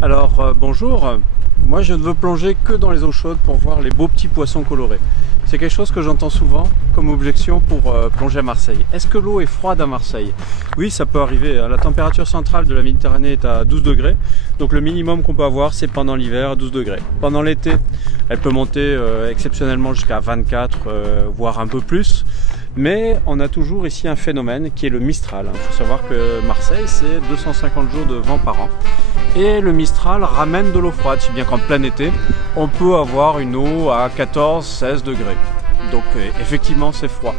Bonjour, moi je ne veux plonger que dans les eaux chaudes pour voir les beaux petits poissons colorés. C'est quelque chose que j'entends souvent comme objection pour plonger à Marseille. Est-ce que l'eau est froide à Marseille? Oui, ça peut arriver. La température centrale de la Méditerranée est à 12 degrés, donc le minimum qu'on peut avoir c'est pendant l'hiver 12 degrés. Pendant l'été, elle peut monter exceptionnellement jusqu'à 24, voire un peu plus. Mais on a toujours ici un phénomène qui est le Mistral. Il faut savoir que Marseille, c'est 250 jours de vent par an. Et le Mistral ramène de l'eau froide, si bien qu'en plein été, on peut avoir une eau à 14-16 degrés. Donc effectivement, c'est froid.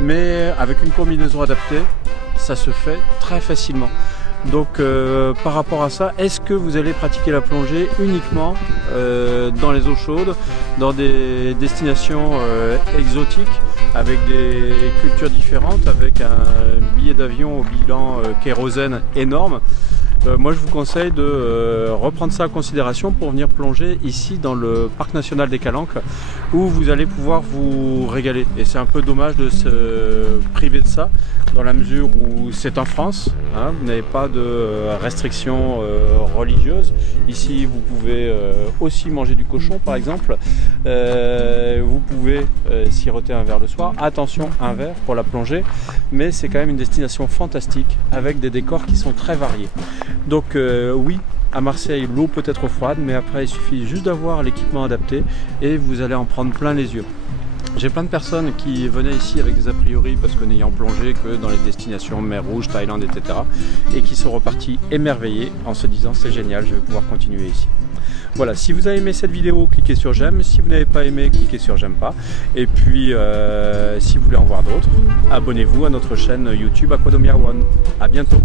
Mais avec une combinaison adaptée, ça se fait très facilement. Donc par rapport à ça, est-ce que vous allez pratiquer la plongée uniquement dans les eaux chaudes, dans des destinations exotiques, avec des cultures différentes, avec un billet d'avion au bilan kérosène énorme? Moi je vous conseille de reprendre ça en considération pour venir plonger ici dans le parc national des Calanques, où vous allez pouvoir vous régaler. Et c'est un peu dommage de se priver de ça, dans la mesure où c'est en France, hein, vous n'avez pas de restrictions religieuses. Ici vous pouvez aussi manger du cochon par exemple, vous pouvez siroter un verre le soir, attention un verre pour la plongée, mais c'est quand même une destination fantastique avec des décors qui sont très variés. Donc oui, à Marseille, l'eau peut être froide, mais après il suffit juste d'avoir l'équipement adapté et vous allez en prendre plein les yeux. J'ai plein de personnes qui venaient ici avec des a priori parce que n'ayant plongé que dans les destinations mer Rouge, Thaïlande, etc. et qui sont repartis émerveillés en se disant c'est génial, je vais pouvoir continuer ici. Voilà, si vous avez aimé cette vidéo, cliquez sur j'aime. Si vous n'avez pas aimé, cliquez sur j'aime pas. Et puis, si vous voulez en voir d'autres, abonnez-vous à notre chaîne YouTube Aquadomia One. À bientôt.